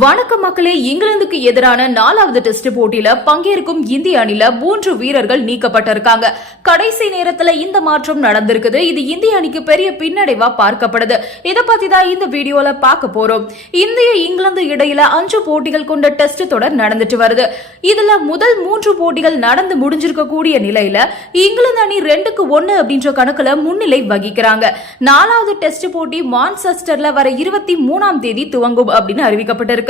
வணக்கம் மக்களே இங்கிலாந்துக்கு எதிரான நாலாவது டெஸ்ட் போட்டியில பங்கேற்கும் இந்திய அணில மூன்று வீரர்கள் நீக்கப்பட்டிருக்காங்க. கடைசி நேரத்துல இந்த மாற்றம் நடந்திருக்குது. இது இந்திய அணிக்கு பெரிய பின்னடைவா பார்க்கப்படுது. இதை பத்தி தான் இந்த வீடியோல பார்க்க போறோம். இந்திய இங்கிலாந்து இடையில அஞ்சு போட்டிகள் கொண்ட டெஸ்ட் தொடர் நடந்துட்டு வருது. இதுல முதல் மூன்று போட்டிகள் நடந்து முடிஞ்சிருக்க கூடிய நிலையில இங்கிலாந்து அணி ரெண்டுக்கு ஒன்னு அப்படின்ற கணக்குல முன்னிலை வகிக்கிறாங்க. நாலாவது டெஸ்ட் போட்டி மான்செஸ்டர்ல வர இருபத்தி மூணாம் தேதி துவங்கும் அப்படின்னு அறிவிக்கப்பட்டிருக்கு.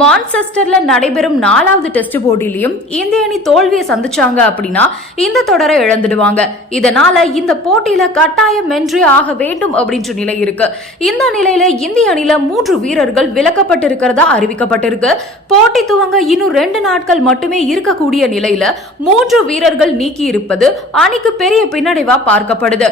மான்செஸ்டர்ல நடைபெறும் நாலாவது டெஸ்ட் போட்டியிலையும் இந்திய அணி தோல்வியை சந்திச்சாங்க அப்படின்னா இந்த தொடரை இழந்துடுவாங்க. இதனால இந்த போட்டியில கட்டாயம் வென்றே ஆக வேண்டும் அப்படின்ற நிலை இருக்கு. இந்த நிலையில இந்திய அணியில மூன்று வீரர்கள் விலக்கப்பட்டிருக்கிறதா அறிவிக்கப்பட்டிருக்கு. போட்டி துவங்க இன்னும் ரெண்டு நாட்கள் மட்டுமே இருக்கக்கூடிய நிலையில மூன்று வீரர்கள் நீக்கி இருப்பது அணிக்கு பெரிய பின்னடைவா பார்க்கப்படுது.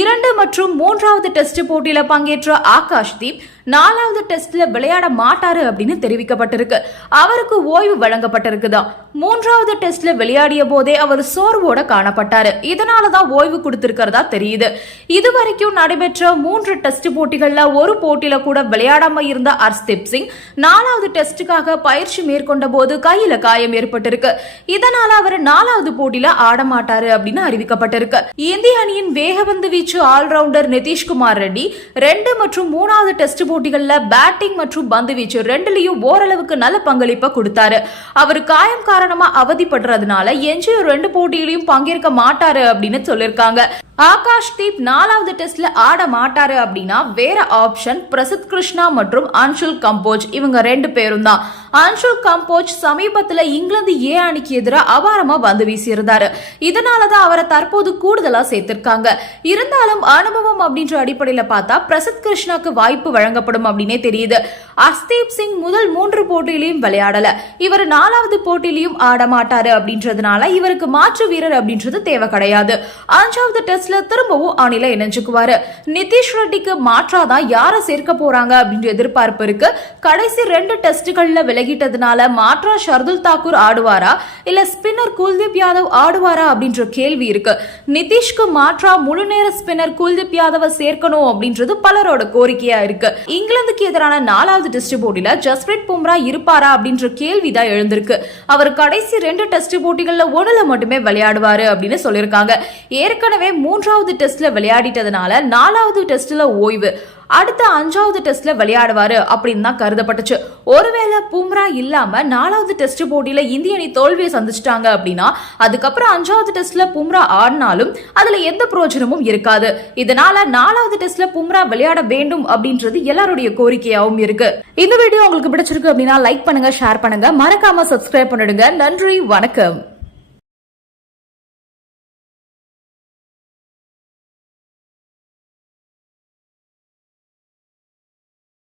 இரண்டு மற்றும் மூன்றாவது டெஸ்ட் போட்டியில பங்கேற்ற ஆகாஷ் தீப் நாலாவது டெஸ்ட்ல விளையாட மாட்டாரு அப்படின்னு தெரிவிக்கப்பட்டிருக்கு. அவருக்கு ஓய்வு வழங்கப்பட்டிருக்குதா? மூன்றாவது டெஸ்ட்ல விளையாடிய போதே அவர் சோர்வோட காணப்பட்டாரு. இதனாலதான் ஓய்வு கொடுத்திருக்கிறதா தெரியுது. இதுவரைக்கும் நடைபெற்ற மூன்று டெஸ்ட் போட்டிகள்ல ஒரு போட்டியில கூட விளையாடாம இருந்த அர்ஸ்தீப் சிங் நாலாவது டெஸ்டுக்காக பயிற்சி மேற்கொண்ட போது கையில காயம் ஏற்பட்டிருக்கு. இதனால அவர் நாலாவது போட்டியில ஆட மாட்டாரு அப்படின்னு அறிவிக்கப்பட்டிருக்கு. இந்திய அணியின் வேகபந்து வீச்சு ஆல்ரவுண்டர் நிதிஷ்குமார் ரெட்டி ரெண்டு மற்றும் மூணாவது டெஸ்ட் போட்டிகளில் பேட்டிங் மற்றும் பந்து வீச்சு ரெண்டுலயும் ஓரளவுக்கு நல்ல பங்களிப்பை கொடுத்தாரு. அவர் காயம் காரணமா அவதிப்படுறதுனால எஞ்சிய ரெண்டு போட்டியிலையும் பங்கேற்க மாட்டாரு அப்படின்னு சொல்லிருக்காங்க. ஆகாஷ் தீப் நாலாவது டெஸ்ட்ல ஆட மாட்டாரு அப்படின்னா வேற ஆப்ஷன் பிரசித் கிருஷ்ணா மற்றும் அன்ஷுல் கம்போஜ். இவங்க ரெண்டு பேரும் தான். அன்ஷுல் கம்போஜ் சமீபத்துல இங்கிலாந்து ஏ அணிக்கு எதிராக அபாரமா பந்து வீசியிருந்தாரு. இதனாலதான் அவரை தற்போது கூடுதலா சேர்த்திருக்காங்க. இருந்தாலும் அனுபவம் அப்படின்ற அடிப்படையில பார்த்தா பிரசித் கிருஷ்ணாக்கு வாய்ப்பு வழங்கப்படும் அப்படின்னே தெரியுது. அஸ்தீப் சிங் முதல் மூன்று போட்டியிலையும் விளையாடல. இவர் நாலாவது போட்டியிலையும் ஆட மாட்டாரு அப்படின்றதுனால இவருக்கு மாற்று வீரர் அப்படின்றது தேவை கிடையாது. அஞ்சாவது டெஸ்ட் காங்கிரஸ்ல திரும்பவும் அணில இணைஞ்சுக்குவாரு. நிதிஷ் ரெட்டிக்கு மாற்றாதான் யாரை சேர்க்க போறாங்க அப்படின்ற எதிர்பார்ப்பு இருக்கு. கடைசி ரெண்டு டெஸ்டுகள்ல விலகிட்டதுனால மாற்றா ஷர்துல் தாக்கூர் ஆடுவாரா? இல்ல ஸ்பின்னர் குல்தீப் யாதவ் ஆடுவாரா அப்படின்ற கேள்வி இருக்கு. நிதிஷ்க்கு மாற்றா முழு நேர ஸ்பின்னர் குல்தீப் யாதவ சேர்க்கணும் அப்படின்றது பலரோட கோரிக்கையா இருக்கு. இங்கிலாந்துக்கு எதிரான நாலாவது டெஸ்ட் போட்டியில ஜஸ்பிரீத் பும்ரா இருப்பாரா அப்படின்ற கேள்விதான் எழுந்திருக்கு. அவர் கடைசி ரெண்டு டெஸ்ட் போட்டிகள்ல ஒண்ணுல மட்டுமே விளையாடுவாரு அப்படின்னு சொல்லியிருக்காங்க. ஏற்கனவே மூன்றாவது டெஸ்ட்ல விளையாடிட்டதுனால நாலாவது டெஸ்ட்ல ஓய்வு அடுத்த அஞ்சாவது டெஸ்ட்ல விளையாடுவாரு அப்படின்னு தான் கருதப்பட்டுச்சு. ஒருவேளை பும்ரா இல்லாம நாலாவது டெஸ்ட் போட்டியில இந்திய அணி தோல்வியை சந்திச்சிட்டாங்க அப்படின்னா அதுக்கப்புறம் அஞ்சாவது டெஸ்ட்ல பும்ரா ஆடினாலும் அதுல எந்த பிரயோஜனமும் இருக்காது. இதனால நாலாவது டெஸ்ட்ல பும்ரா விளையாட வேண்டும் அப்படின்றது எல்லாருடைய கோரிக்கையாகவும் இருக்கு. இந்த வீடியோ உங்களுக்கு பிடிச்சிருக்கு அப்படின்னா லைக் பண்ணுங்க ஷேர் பண்ணுங்க. மறக்காம சப்ஸ்கிரைப் பண்ணிடுங்க. நன்றி வணக்கம்.